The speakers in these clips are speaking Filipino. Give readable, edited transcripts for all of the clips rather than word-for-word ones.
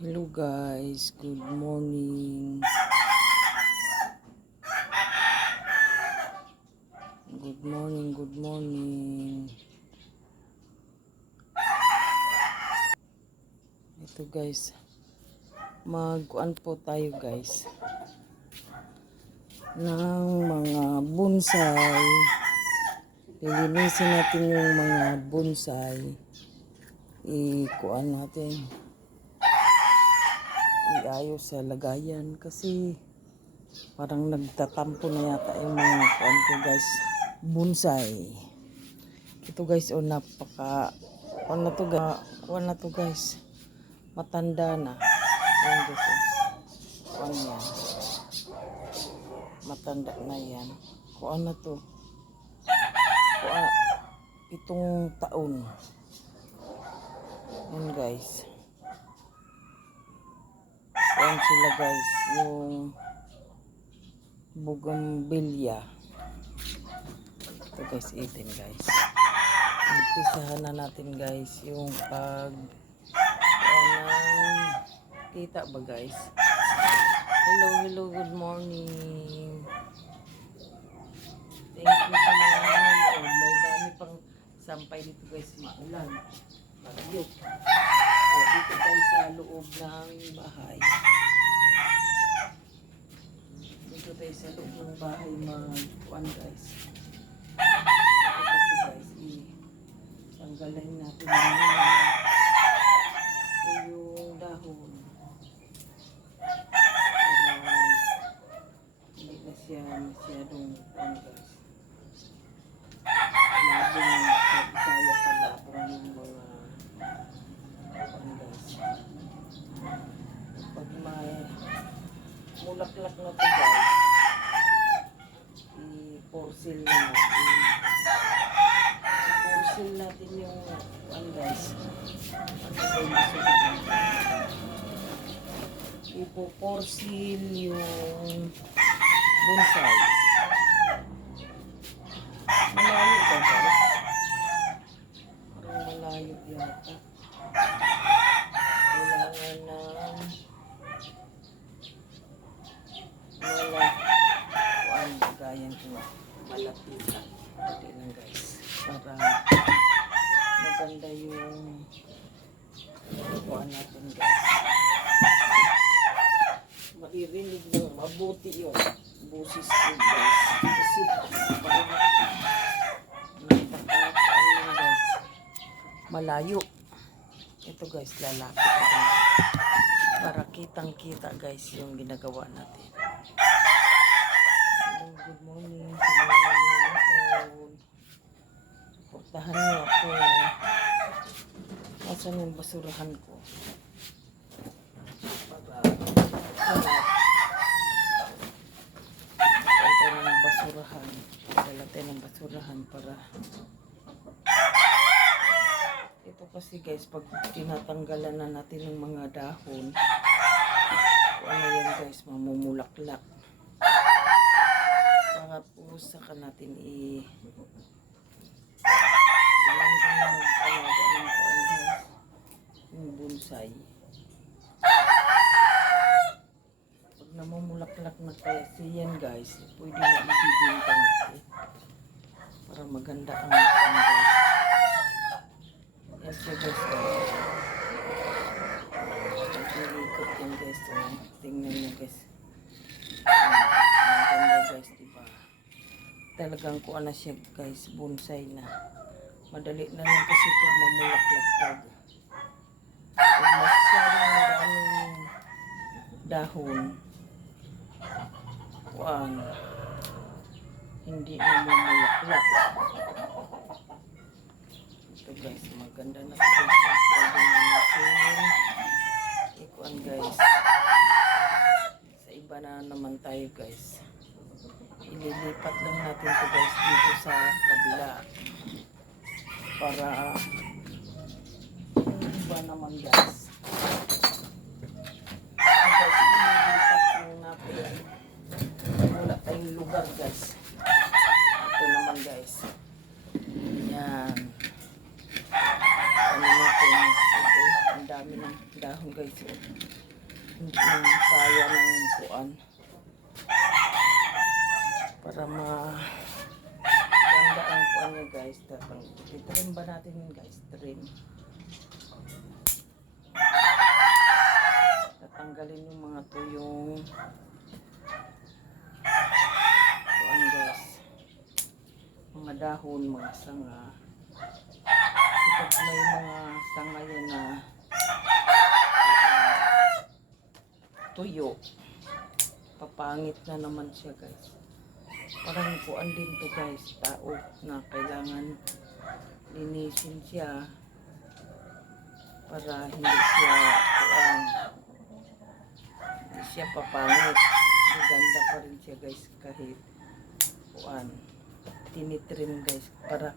Hello guys, good morning. Good morning, good morning. Ito guys, mag-kuan po tayo guys ng mga bonsai. Lilinisin natin yung mga bonsai. I-kuan natin. Iayos sa lagayan kasi parang nagtatampo na yata yung mga kuan ko guys, bonsai. Ito guys, napaka kuan na to guys, matanda na. Ayan guys, kuan yan, matanda na yan. Kuan na to, kuan 7 taon. Ayan guys, kuan sila guys, yung bougainvillea. Ito guys, itin guys. Umpisahan na natin guys yung kita ba guys. Hello, good morning. Thank you sa mga nanonood. May dami pang sampay dito guys, maulan. Bagyo. Dito tayo sa loob ng bahay. Dito tayo sa loob ng bahay mag-kuan guys. Ito kasi guys, tanggalin natin yung dahon. Hindi na siya masyadong kuan guys. Labong kaya pa labong yung mga kuan guys. Pag may mulaklak na to guys, i-porcel na natin. I-porcel natin yung kuan guys. Ipo-porcel yung bonsai. Malayo ba guys? Parang malayo yata. Kailangan ng kuan bagayan ko malapitan. Pati lang guys. Para maganda yung kuan natin guys. Maririnig ng mabuti yung busis ko guys. Kasi parang napaka-kuan lang guys. Malayo. Ito guys, lalapit natin para kitang kita guys yung ginagawa natin. Hello, good morning sa mga nanonood. Suportahan niyo ako. Asan yung basurahan ko? Dala ng basurahan. Dala tayo ng basurahan para ito kasi guys, pag tinatanggalan na natin ng mga dahon, ano yan guys, mamumulaklak. Tapos saka natin kailangan mag-alaga ng kuan guys, yung bonsai. Pag namumulaklak na kasi yan guys, pwede na ibibenta natin para maganda ang kuan guys. Yan siya guys. Pag-iikot yan guys. Tingnan nyo guys. Maganda guys, diba? Talagang kuha na siya guys. Bonsai na. Madali na lang kasi ito mamulaklak pag masyadong maraming dahon. Kuhaan. Hindi na mamulaklak. Ito guys, maganda na ito. Pwede na natin ikuan guys. Sa iba na naman tayo guys. Ililipat lang natin ito guys dito sa kabila. Para yung iba naman guys. Guys, ililipat lang natin. Wala tayong lugar guys. Ito naman guys. Yan. Ano natin, ang dami ng dahon guys. So, hindi na kaya ng kuan. Para ganda ang kuan niya guys. Trim ba natin guys? Trim. Tatanggalin yung mga tuyong kuan guys. Mga dahon, mga sanga. Kapag may mga sanga yan na tuyo, papangit na naman siya guys. Parang kuan din to guys, tao na kailangan linisin siya para hindi siya kuan, hindi siya papangit. Maganda pa rin siya guys kahit kuan, tinitrim guys para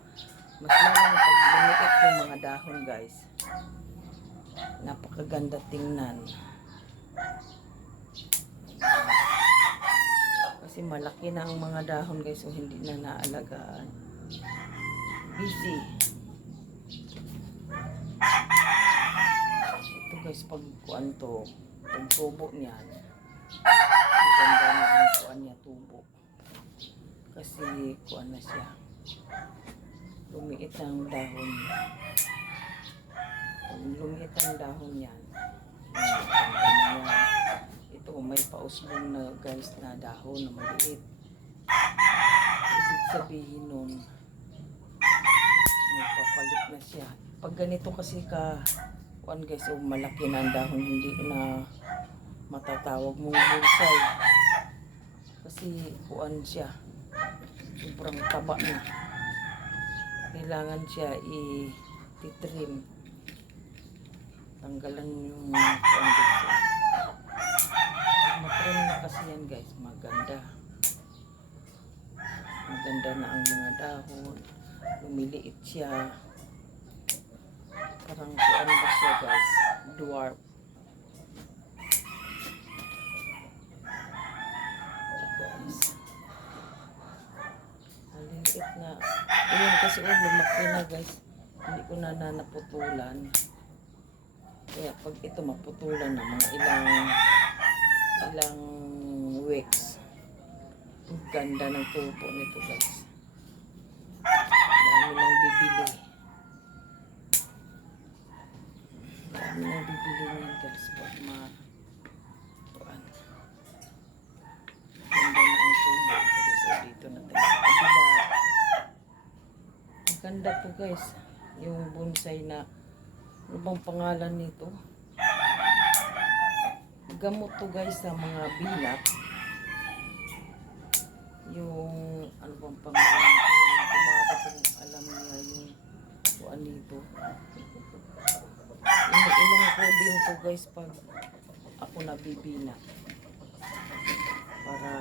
mas lalong pag lumiit yung mga dahon guys. Napakaganda tingnan. Kasi malaki na ang mga dahon guys, so hindi na naalagaan. Busy. Ito guys, pag kuan to, pag tubo niyan, ang ganda na ang kuan niya tubo. Kasi kuan na siya. Lumiit ang dahon. Pag lumiit ang dahon niyan, ito may pausbong na guys na dahon na maliit. Ibig sabihin nun, magpapalit na siya. Pag ganito kasi ka kuan guys, so malaki na ang dahon, hindi na matatawag mong bonsai. Kasi kuan siya, sobrang taba na. Kailangan siya i-trim. Tanggalan yung kuan guys. Matrim na kasi yan guys, maganda. Maganda na ang mga dahon. Lumiliit siya. Parang kuan ba siya guys, dwarf. Guys. Maliit na. Ayun kasi lumaki na guys. Hindi ko na naputulan. Kaya pag ito maputulan na mga ilang weeks. Ang ganda ng tubo nito guys. Dami nang bibili. Dami nang bibili niyan guys. Pag kuan. Ganda na ang tubo. So dito na tayo sa kabila. Ang ganda to guys. Yung bonsai na, ano bang pangalan nito? Gamot to guys sa mga bilat. Yung ano bang pangalan ko, kumara kung alam niya yung kuan nito. Iniinom ko din to guys pag ako nabibina. Para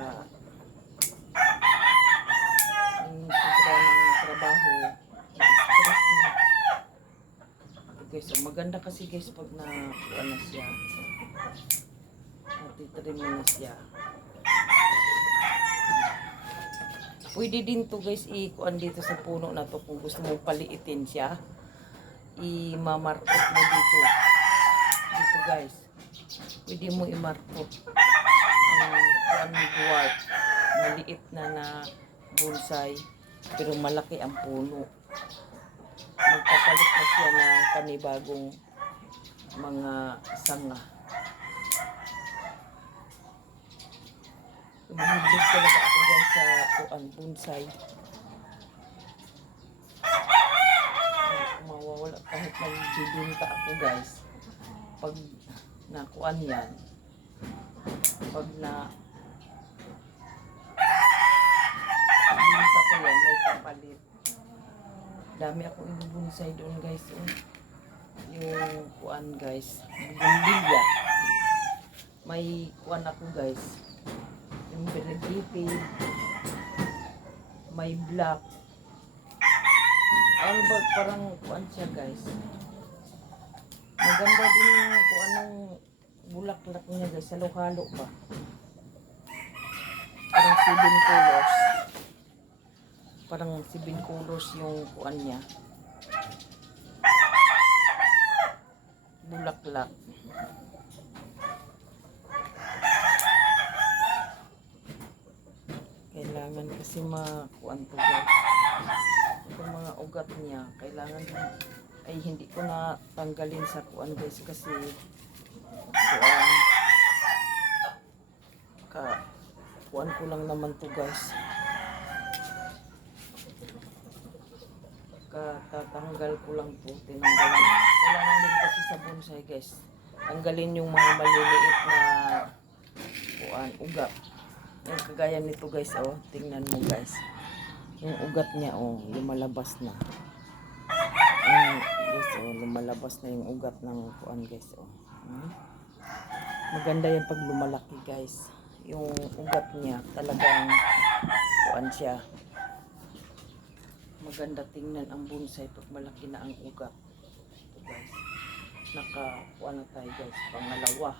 yung sobra ng trabaho, stress na. Guys, so maganda kasi guys pag na kuan na siya. Natitrim na siya. Pwede din to guys i-kuan dito sa puno na to kung gusto mo paliitin siya. I-market mo dito. Dito guys. Pwede mo i-market ang kuan ni dwarf. Maliit na bonsai pero malaki ang puno. Magpapalit na siya ng panibagong mga sanga. Mahilig talaga ako dyan sa kuan bonsai. Mawawala kahit magbibinta ako guys. Pag nakuan yan, pag na binta ko yan, may kapalit. Dami ako ibubonsai doon guys. Yung kuan guys, bugimbilya. May kuan ako guys. Yung berigiti, may black. Ano ba, parang kuan siya guys. Maganda din yung kung anong bulaklak niya guys, halo-halo pa. Parang 7 colors. Parang 7 colors yung kuan niya. bulaklak. Kailangan kasi makuan to guys. Itong mga ugat niya, kailangan ay hindi ko na tanggalin sa kuan guys kasi kuan kuan ko lang naman to guys. Tatanggal ko lang po, tinanggalan. Kailangan din kasi sa bonsai guys, tanggalin yung mga maliliit na kuan, ugat. Yung kagaya nito guys, oh, tingnan mo guys. Yung ugat niya, oh, lumalabas na. Guys, oh, lumalabas na yung ugat ng kuan guys, oh. Maganda yan pag lumalaki guys. Yung ugat niya, talagang kuan siya. Maganda tingnan ang bonsai pag malaki na ang ugat. Ito guys. Nakakuha na tayo guys. Pangalawa.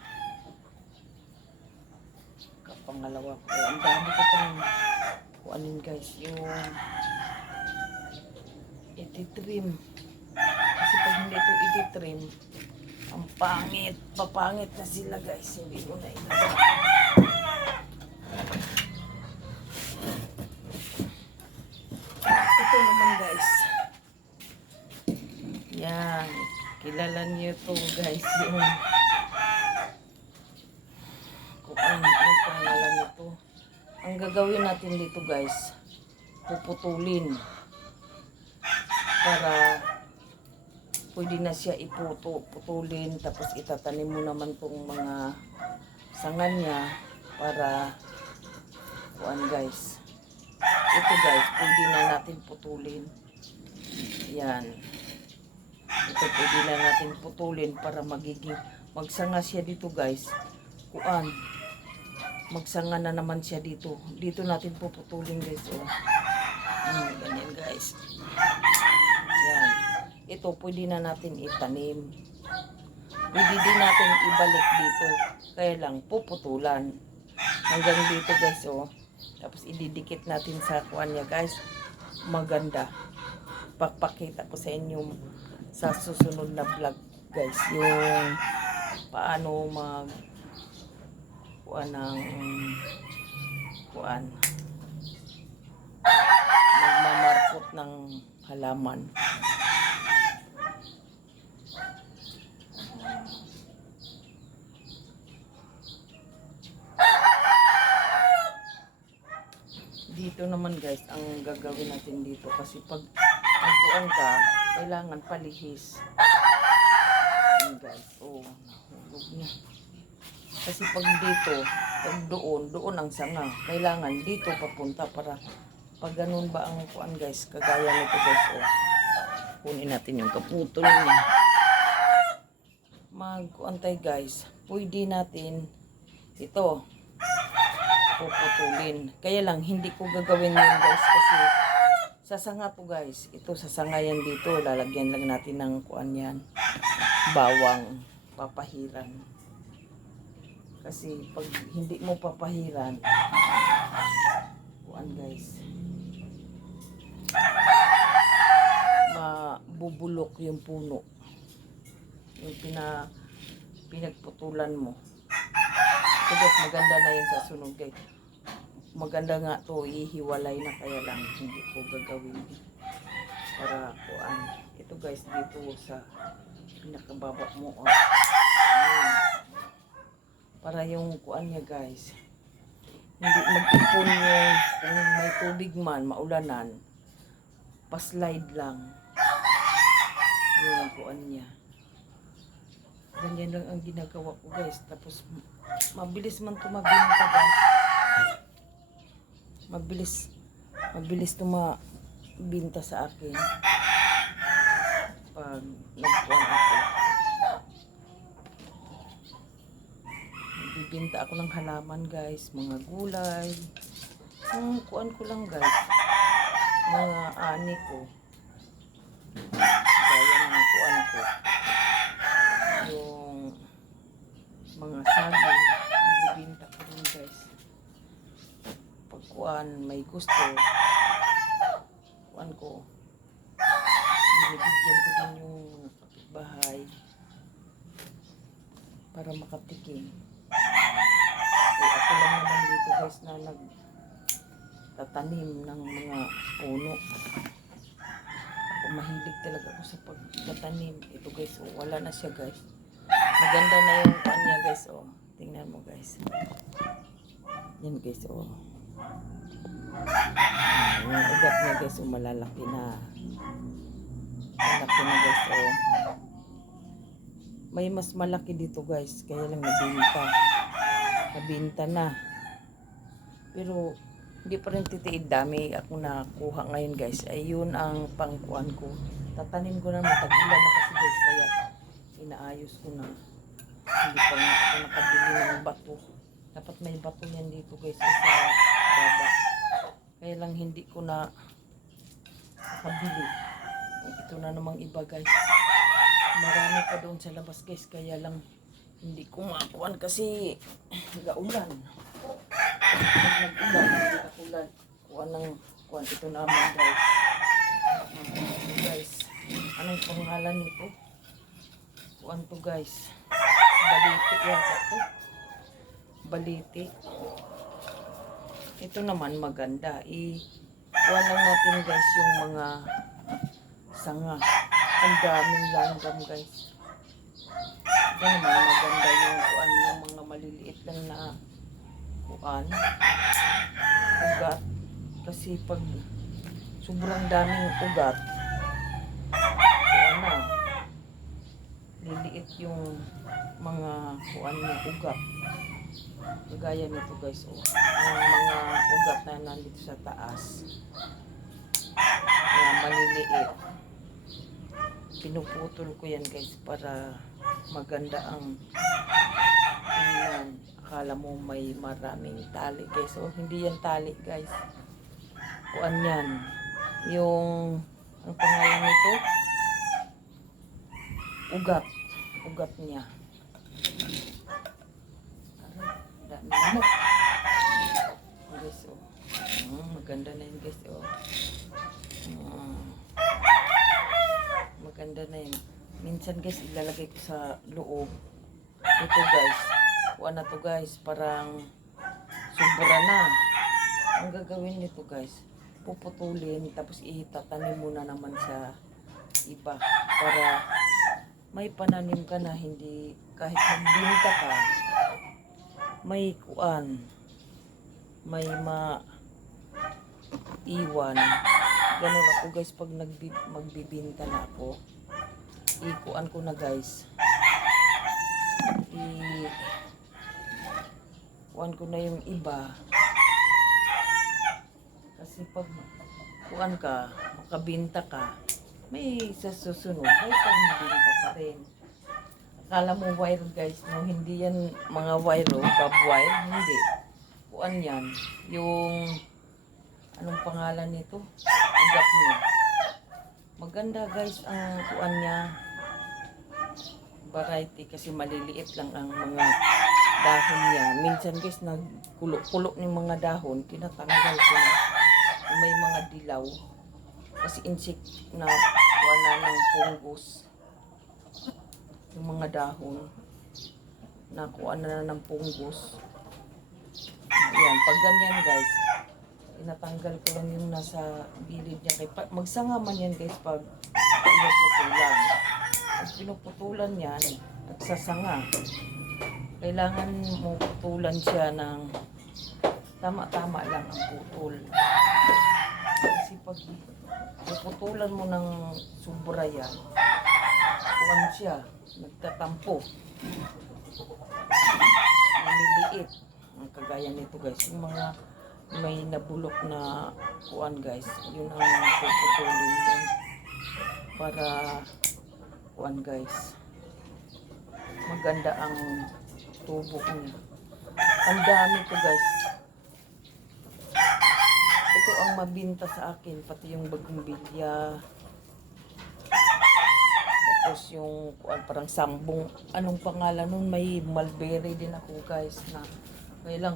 Pangalawa. Kaya ang dami ko pang kuanin guys. Yung ititrim. Kasi pag hindi ito ititrim, ang pangit. Papangit na sila guys. Hindi ko na ilagay. Ito naman guys. Yan. Kilala niyo to guys. Yung kung ang pangalan nito. Ang gagawin natin dito guys, puputulin. Para pwede na siya putulin. Tapos itatanim mo naman tong mga sanga niya para kuan guys. Ito guys, pwede na natin putulin. Yan. Ito pwede na natin putulin para magsanga siya dito guys. Kuan. Magsanga na naman siya dito. Dito natin puputulin guys. Oh. Ganyan guys. Yan. Ito pwede na natin itanim. Pwede din natin ibalik dito. Kaya lang puputulan. Hanggang dito guys. Oh. Tapos ididikit natin sa kuan niya guys. Maganda. Pakita ko sa inyo sa susunod na vlog guys. Yung paano kuan ng kuan. Magmamarkot ng halaman. Dito naman guys, ang gagawin natin dito kasi pag nagkuan ka, kailangan palihis. Ayan guys, oh, nahulog niya. Kasi pag dito, pag doon ang sanga. Kailangan dito papunta para pag ganun ba ang kuan guys, kagaya nito guys, oh. Kunin natin yung kaputol niya. Magkuan tayo guys, pwede natin ito puputulin. Kaya lang, hindi ko gagawin yun guys kasi sasanga to guys. Ito sasanga yan dito. Lalagyan lang natin ng kuan yan. Bawang. Papahiran. Kasi pag hindi mo papahiran, kuan guys, mabubulok yung puno. Yung pinagputulan mo. So guys, maganda na yan sa sunod guys. Maganda nga to, ihiwalay na, kaya lang hindi ko gagawin para kuan. Ito guys, dito sa pinakababa mo. Para yung kuan niya guys, hindi mag-ipon yung kung may tubig man, maulanan, pa-slide lang yung kuan niya. Ganyan lang ang ginagawa ko guys. Tapos mabilis man tumabinta guys. Mabilis tumabinta sa akin pag nagkuhan ako. Bibinta ako ng halaman guys, mga gulay. Yung kuan ko lang guys, mga ani ko. Gaya ng kuan ko. Yung mga saging, bibinta ko rin guys. Pag kuan may gusto, kuan ko, binibigyan ko din yung kapitbahay. para makatikim. Ako lang naman dito guys na nagtatanim ng mga puno. Ako mahilig talaga ako sa pagtatanim. Ito guys, oh, wala na siya guys. Maganda na yung kanya guys, oh. Tingnan mo guys. Yan guys, oh. Yung ugat niya guys, oh, malalaki na. Malaki na guys, oh. May mas malaki dito guys, kaya lang nabinta na. Pero hindi pa rin titiid, dami ako nakuha ngayon guys. Ay yun ang pangkuan ko. Tatanim ko na, matagulan na kasi guys, kaya inaayos ko na. Hindi pa nga ako nakabili ng bato. Dapat may bato yan dito guys sa baba. Kaya lang hindi ko na nakabili. Ito na namang iba guys. Marami pa doon sa labas guys, kaya lang hindi ko makuan kasi gaulan. Pag nag-ulan, hindi ako kuan ng kuan. Ito naman guys. Ito guys, anong pangalan nito? Kuan to guys. Baliti yata to. Baliti. Ito naman maganda. Kuan lang natin guys yung mga sanga. Ang daming langgam guys. Ito naman maganda yung kuan, yung mga maliliit lang na kuan. Ugat. Kasi pag sobrang daming ugat, kuan na. Liliit yung mga kuan ng ugat. Kagaya nito guys, oh. Ang mga ugat na nandito sa taas. Na maliliit. Pinuputol ko yan guys para maganda ang tingnan. Akala mo may maraming tali guys. Oh, hindi yan tali guys. Kuan yan. Yung, ang pangalan nito? Ugat. Ugat niya. Dami mo. Guys, oh. Maganda na yun guys, oh. Maganda na yun. Minsan guys, ilalagay ko sa loob. Ito guys. Kuha na to guys. Parang sobra na. Ang gagawin nito guys, puputulin. Tapos itatanim muna naman sa iba. Para may pananim ka na hindi, kahit magbinta ka, may kuan. May iwan. Ganun ako guys pag magbibinta na ako. Ikuan ko na guys. Kuan ko na yung iba. Kasi pag kuan ka, makabinta ka, may sa susunod, may pagbibinta ka rin. Akala mo wire guys, no? Hindi yan mga wire, bob wire, hindi. Kuan yan. Yung anong pangalan nito? Ugat niya. Maganda guys ang kuan niya. Variety kasi maliliit lang ang mga dahon niya. Minsan guys nagkulo-kulo ng mga dahon, tinatanggal ko na. Kung may mga dilaw. Kasi insect na wala ng fungus. Yung mga dahon nakuha na ng fungus. Ayan, pag ganyan guys, tinatanggal ko lang yung nasa gilid niya. Magsanga man yan guys pag pinuputulan. Pag pinuputulan yan, nagsasanga. Kailangan mo putulan siya ng tama-tama lang ang putol. Kasi pag puputulan mo ng sobra yan, kuwan siya, nagtatampo. Maliliit. Ang kagaya nito guys, yung mga may nabulok na kuan guys, yun ang puputulin mo para kuan guys, maganda ang tubo niya. Ang dami to guys. Ito ang mabinta sa akin, pati yung bagumbilya. Tapos yung kuan, parang sambong, anong pangalan nun, may mulberry din ako guys na may lang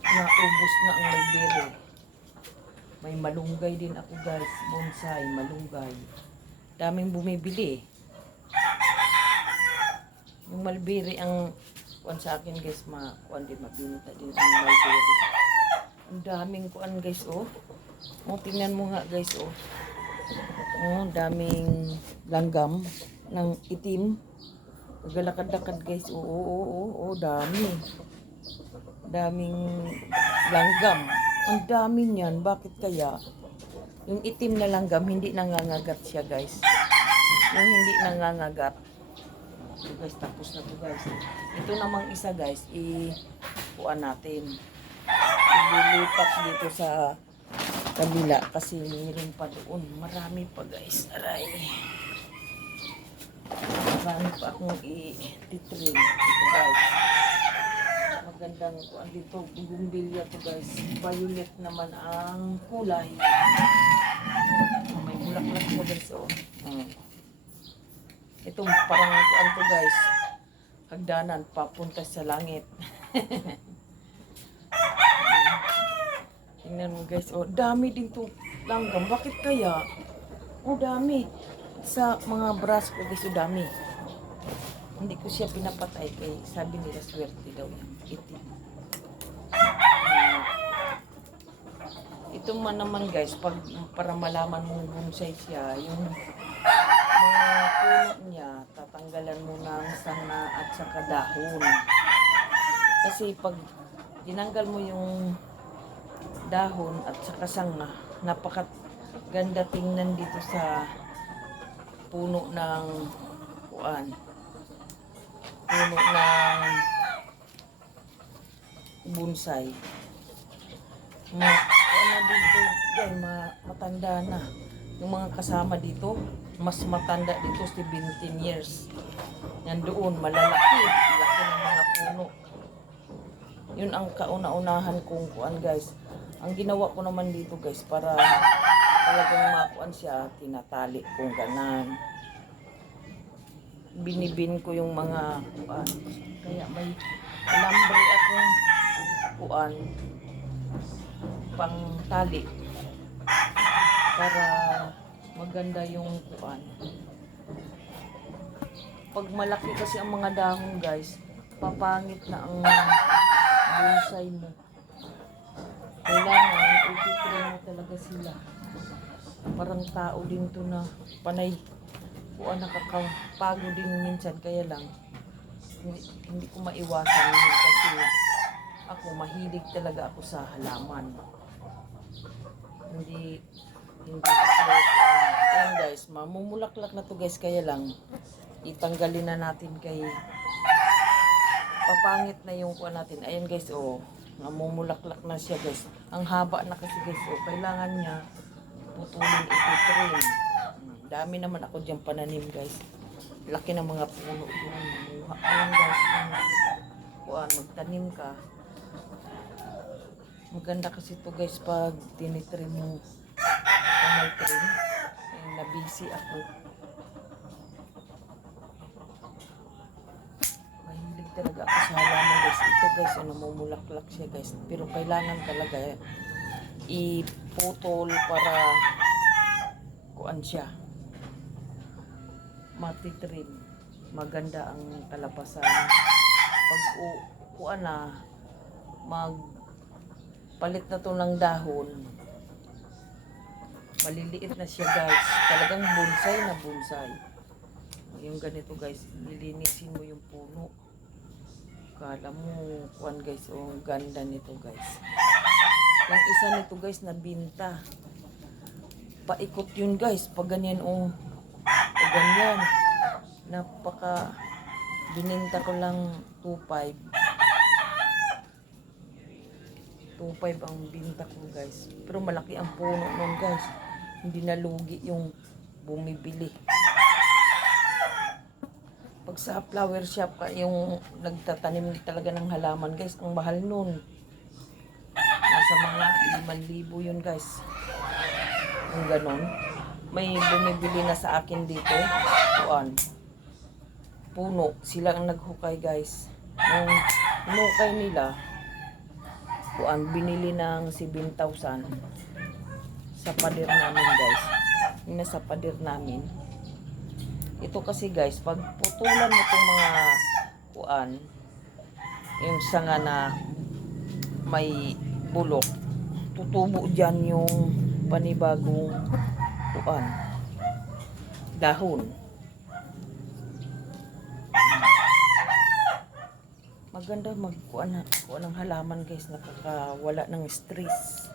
naubos na ang mulberry. May malunggay din ako guys, bonsai, malunggay. Daming bumibili. Yung mulberry ang kuan sa akin guys, kuan din mabinta din ang mulberry. Ang daming kuan guys, oh. Oh, tingnan mo nga guys, oh. Oh, daming langgam ng itim. Galakad-lakad guys. Oo, dami. Daming langgam. Ang dami niyan. Bakit kaya? Yung itim na langgam, hindi nangangagat siya guys. Yung hindi nangangagat. So guys, tapos na to guys. Ito namang isa guys, kuan natin. Ililipat dito sa kabila kasi mayroon pa doon. Marami pa guys. Aray. Marami pa akong i-titrim. Ito guys. Magandang kuan dito. Bugumbilya to guys. Violet naman ang kulay. May bulaklak mo guys. Oh. Itong parang kuan to guys. Hagdanan papunta sa langit. Tingnan mo guys, oh, dami din to langgam. Bakit kaya? Oh, dami. Sa mga brass ko guys, oh, dami. Hindi ko siya pinapatay kay sabi nila swerte daw yan. Ito man naman guys, para malaman mong bonsai siya, yung mga puno niya, tatanggalan mo ng sanga at saka dahon. Kasi pag tinanggal mo yung dahon at saka sanga, napakaganda tingnan dito sa puno ng kuan. Puno ng bonsai. Ano dito, matanda na. Yung mga kasama dito, mas matanda dito, 17 years. Yan doon, malalaki. Laki ng mga puno. Yun ang kauna-unahan kong kuan guys. Ang ginawa ko naman dito guys, para talagang makuan siya, tinatali kong ganan. Binibin ko yung mga kuan. Kaya may alambre akong kuan pang tali para maganda yung kuan. Pag malaki kasi ang mga dahon guys, papangit na ang bonsai mo. Kailangan i-train mo talaga sila. Parang tao din to na panay kuan, nakakapagod din minsan, kaya lang hindi ko maiwasan yun kasi ako mahilig talaga ako sa halaman. Hindi ayan guys, mamumulaklak na to guys, kaya lang itanggalin na natin kay papangit na yung kuan natin. Ayan guys, oh, mamumulaklak na siya guys. Ang haba na kasi guys, oh, kailangan niya putulin, ititrim. Dami naman ako dyan pananim guys. Laki ng mga puno doon. Ayan guys, kuan, magtanim ka. Maganda kasi to guys pag tinitrim mo. May trim. Nabisi ako. Mahilig talaga ako sa halaman guys. Ito guys, namumulaklak siya guys. Pero kailangan talaga iputol para kuan siya. Matitrim. Maganda ang kalabasan. Pag kuan na, palit na to ng dahon. Maliliit na siya guys. Talagang bonsai na bonsai. Yung ganito guys, lilinisin mo yung puno. Kala mo, kuan guys, oh, ganda nito guys. Yung isa nito guys, nabinta. Paikot yun guys, pag ganyan, oh. Pag ganyan. Napaka, bininta ko lang 2.5. 2.5 ang binta ko guys. Pero malaki ang puno nun guys. Hindi nalugi yung bumibili. Pag sa flower shop ka, yung nagtatanim talaga ng halaman guys, ang mahal nun. Nasa mga 5,000 yun guys. Yung ganon. May bumibili na sa akin dito. Kuan. Puno. Sila ang naghukay guys. Nung hinukay nila, kuan, binili ng 7,000 sa pader namin guys. Yung nasa pader namin. Ito kasi guys, pag putulan mo itong mga kuan, yung sanga na may bulok, tutubo dyan yung panibagong kuan, dahon. Maganda magkuan ng halaman guys, nakakawala ng stress.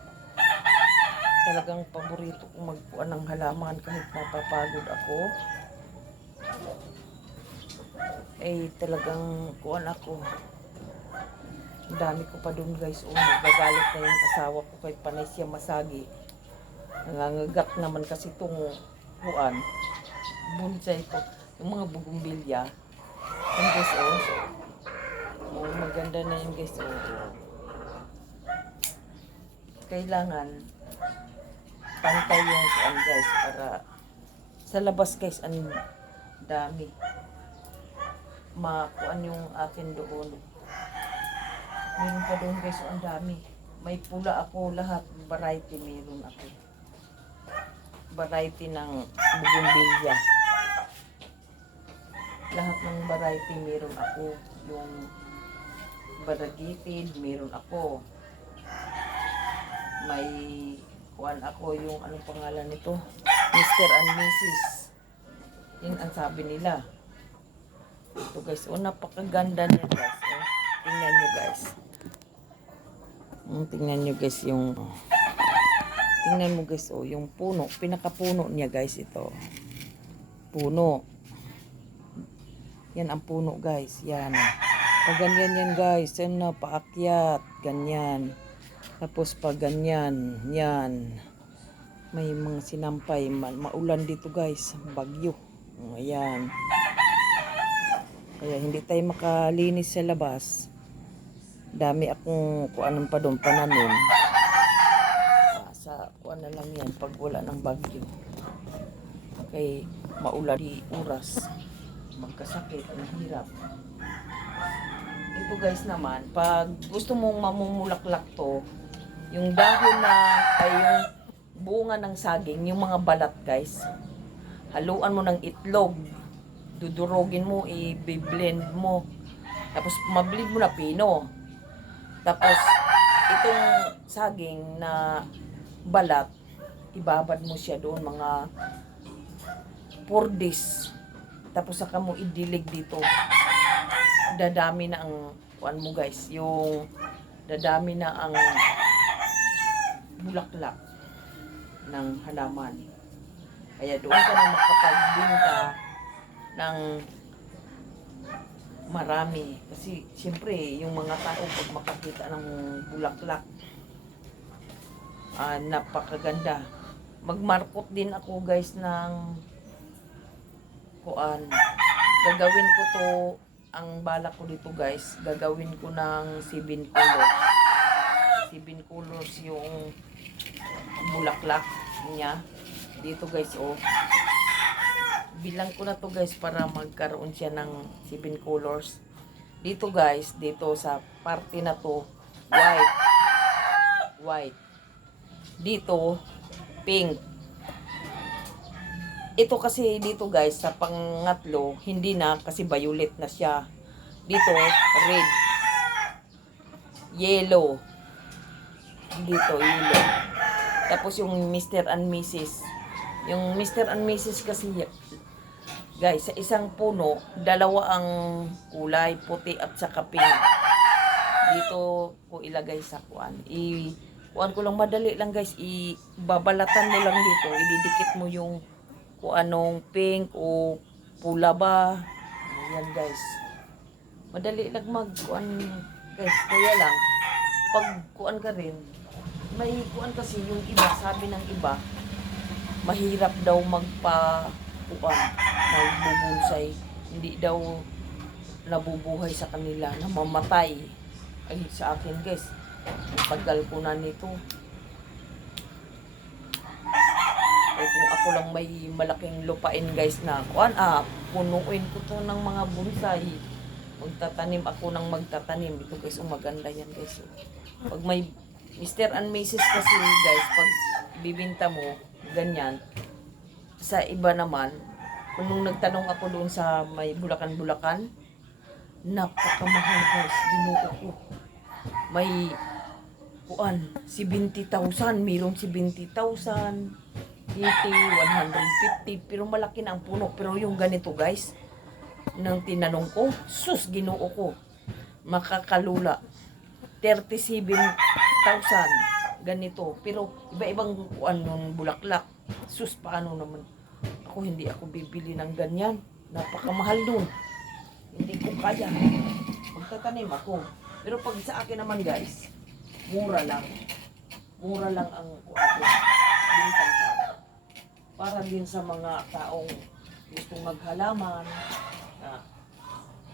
Talagang paborito kong magkuan ng halaman kahit napapagod ako. Talagang kuan ako. Ang dami ko pa doon guys. Nagagalit na yung asawa ko kay panay siya masagi. Nangangagat naman kasi itong kuan. Bonsai ko. Yung mga bugumbilya. Yung guys maganda na yung guys kailangan pantay yung kuan guys para sa labas guys ang dami makuan yung akin doon. Meron pa doon guys ang dami. May pula ako lahat, variety meron ako. Variety ng bougainvillea. Lahat ng variety meron ako. Yung variegated meron ako. May kuan ako yung anong pangalan nito? Mr. and Mrs. Yun ang sabi nila. Ito guys, napakaganda niya guys. Tingnan nyo guys. Tingnan nyo guys yung tingnan mo guys yung puno, pinakapuno niya guys ito. Puno. Yan ang puno guys, yan. Pag ganyan yan guys, yan na paakyat, ganyan. Tapos pag ganyan, yan. May mga sinampay, maulan dito guys, bagyo. Ayan. Kaya hindi tayo makalinis sa labas. Dami akong kuanan pa doon, pananim. Sa kuan na lang yan pag wala ng bagyo. Kay maulan di oras. Magkasakit, mahirap. Ito guys naman, pag gusto mong mamumulaklak to, yung dahon na ay yung bunga ng saging, yung mga balat guys, haluan mo ng itlog, dudurogin mo, i-blend mo, tapos mablend mo na pino. Tapos itong saging na balat, ibabad mo siya doon mga 4 days. Tapos saka mo idilig dito. Dadami na ang kuan mo guys, yung dadami na ang bulaklak ng halaman. Kaya doon ka na makapagbinta ng marami. Kasi siyempre yung mga tao pag makakita ng bulaklak, napakaganda. Magmarkot din ako guys ng kuan. Gagawin ko to, ang balak ko dito guys, gagawin ko ng 7 colors. 7 colors yung bulaklak niya. Dito guys bilang ko na to guys para magkaroon siya ng 7 colors. Dito guys, dito sa parte na to, white. Dito, pink. Ito kasi dito guys, sa pangatlo, hindi na kasi violet na siya. Dito, red. Yellow. Dito, yellow. Tapos yung Mr. and Mrs. Yung Mr. and Mrs. kasi, guys, sa isang puno, dalawa ang kulay, puti at saka pink. Dito ko ilagay sa kuan. Kuan ko lang, madali lang guys, ibabalatan mo lang dito, ididikit mo yung kung anong pink o pula ba. Ayan guys. Madali lang mag-kuan guys. Kaya lang, pag kuan ka rin, may kuan kasi yung iba, sabi ng iba, mahirap daw magpa-kuan, magbubonsay. Hindi daw nabubuhay sa kanila, namamatay. Ay, sa akin guys, tagal ko na nito. Kung ako lang may malaking lupain guys na kuan, punuin ko to ng mga bonsai. Magtatanim ako ng magtatanim. Ito guys, maganda yan guys. Pag may Mr. and Mrs. kasi guys, pag bibinta mo, ganyan. Sa iba naman, kung nung nagtanong ako doon sa may Bulacan-Bulacan, Napakamahal guys, Ginoo ko. May 70,000, mayroong 70,000, 150, pero malaki na ang puno. Pero yung ganito guys, nang tinanong ko, sus, Ginoo ko, makakalula. 37,000 ganito. Pero iba-ibang kuan ng bulaklak. Sus, paano naman? Hindi ako bibili ng ganyan. Napakamahal dun. Hindi ko kaya. Magtatanim ako. Pero pag sa akin naman guys, mura lang. Mura lang ang kuan ko. Bintahan. Para din sa mga taong gustong maghalaman.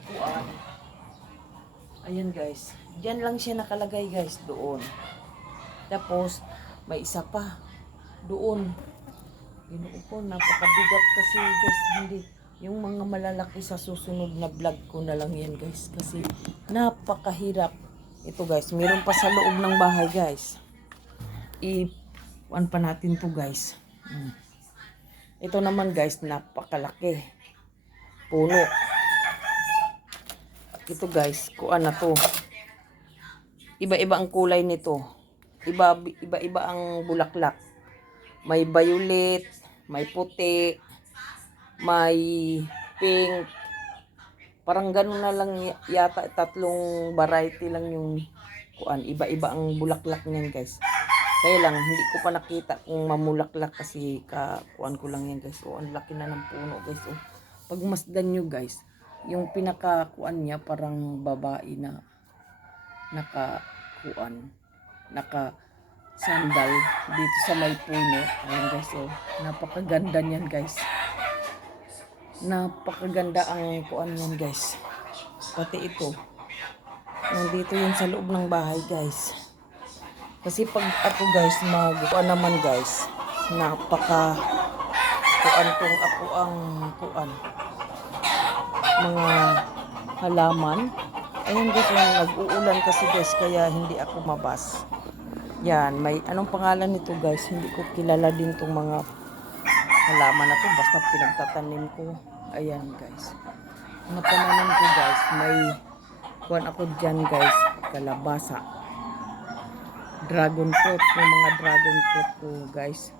Kuan. Ayan guys. Diyan lang siya nakalagay guys, doon. Tapos, may isa pa. Doon. Ginoo ko, napakabigat kasi guys, hindi. Yung mga malalaki sa susunod na vlog ko na lang yan guys. Kasi napakahirap. Ito guys, meron pa sa loob ng bahay guys. I-one pa natin to guys. Ito naman guys, napakalaki. Puno. Ito guys, kuan na to. Iba-iba ang kulay nito. Iba-iba ang bulaklak. May violet, may puti, may pink. Parang gano'n na lang yata, 3 variety lang yung kuan. Iba-iba ang bulaklak niyan guys. Kaya lang, hindi ko pa nakita kung mamulaklak kasi kuan ko lang yan guys. Ang laki na ng puno guys. Pag masdan nyo guys, yung pinaka-kuan niya parang babae na naka-sandal dito sa may puno. Ayan guys, napakaganda niyan guys. Napakaganda ang kuan niyan guys. Pati ito. Nandito yun sa loob ng bahay guys. Kasi pag ako guys, kuan naman guys, kuan kung ako ang kuan. Mga halaman. Ayun guys, nag-uulan kasi guys, kaya hindi ako mabas. Yan, may anong pangalan nito guys, hindi ko kilala din tong mga halaman na to, basta pinagtatanim ko. Ayan guys. Mga pananim ko guys, may kuwan ako dyan guys, kalabasa. Dragon fruit, yung mga dragon fruit ko guys.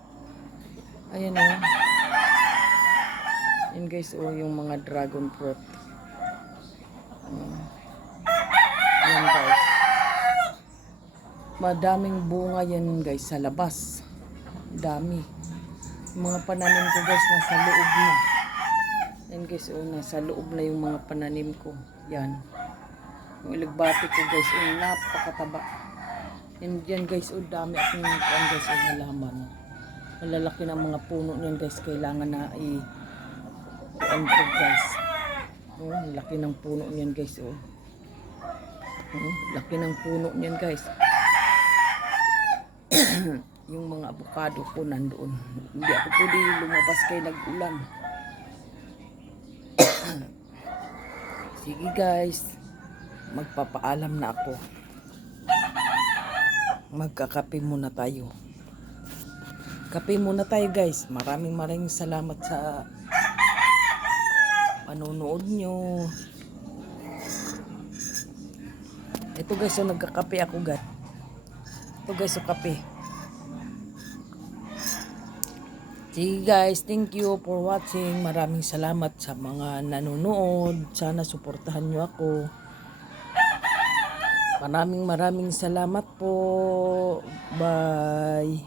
Ayan Yan guys, yung mga dragon fruit. Yan guys. Madaming bunga yan guys sa labas. Dami. Mga pananim ko guys nasa loob na. Yan guys, nasa loob na yung mga pananim ko. Yan. Yung ilagbati ko guys, napakataba. Yan guys, dami akong guys, halaman. Malalaki ng mga puno niyan guys, kailangan na kuan ko guys. Laki ng puno niyan guys, laki ng puno niyan guys. Yung mga avocado ko nandoon. Hindi ako pwede lumabas kay nag-ulan. Sige guys, magpapaalam na ako. Magkakape muna tayo. Kape muna tayo guys. Maraming salamat sa panonood nyo. Ito guys, nagkakape ako guys. Ito guys, kape. Sige guys, thank you for watching. Maraming salamat sa mga nanonood. Sana suportahan nyo ako. Maraming salamat po. Bye.